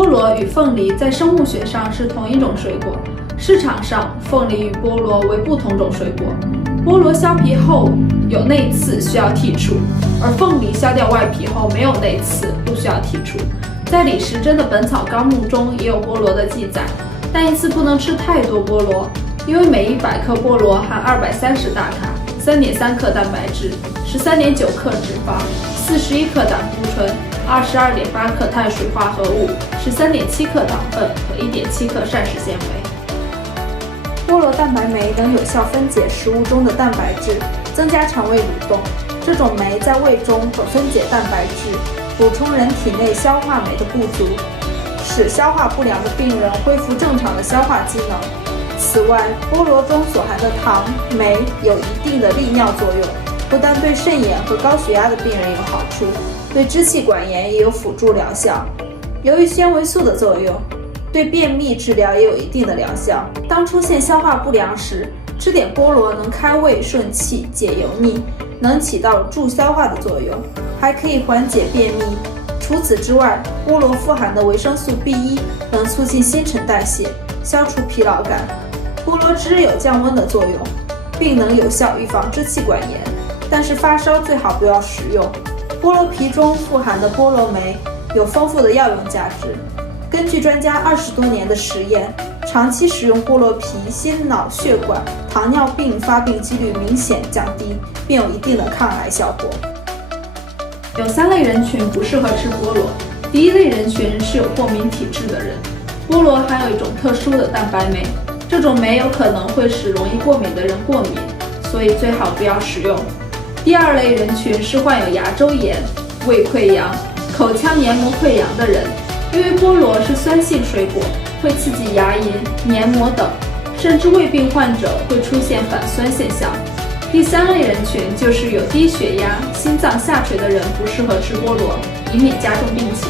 菠萝与凤梨在生物学上是同一种水果，市场上凤梨与菠萝为不同种水果。菠萝削皮后有内刺需要剔除，而凤梨削掉外皮后没有内刺，不需要剔除。在李时珍的《本草纲目》中也有菠萝的记载，但一次不能吃太多菠萝，因为每100克菠萝含230大卡、3.3克蛋白质、13.9克脂肪、41克胆固醇、22.8克碳水化合物、13.7克糖分和1.7克膳食纤维。菠萝蛋白酶能有效分解食物中的蛋白质，增加肠胃蠕动。这种酶在胃中可分解蛋白质，补充人体内消化酶的不足，使消化不良的病人恢复正常的消化机能。此外，菠萝中所含的糖、酶有一定的利尿作用，不但对肾炎和高血压的病人有好处，对支气管炎也有辅助疗效。由于纤维素的作用，对便秘治疗也有一定的疗效。当出现消化不良时，吃点菠萝能开胃顺气、解油腻，能起到助消化的作用，还可以缓解便秘。除此之外，菠萝富含的维生素 B1 能促进新陈代谢，消除疲劳感。菠萝汁有降温的作用，并能有效预防支气管炎，但是发烧最好不要食用。菠萝皮中富含的菠萝酶有丰富的药用价值。根据专家20多年的实验，长期食用菠萝皮，心脑血管、糖尿病发病几率明显降低，并有一定的抗癌效果。有3类人群不适合吃菠萝。第一类人群是有过敏体质的人，菠萝含有一种特殊的蛋白酶，这种酶有可能会使容易过敏的人过敏，所以最好不要食用。第2类人群是患有牙周炎、胃溃疡、口腔黏膜溃疡的人，因为菠萝是酸性水果，会刺激牙龈、黏膜等，甚至胃病患者会出现反酸现象。第3类人群就是有低血压、心脏下垂的人不适合吃菠萝，以免加重病情。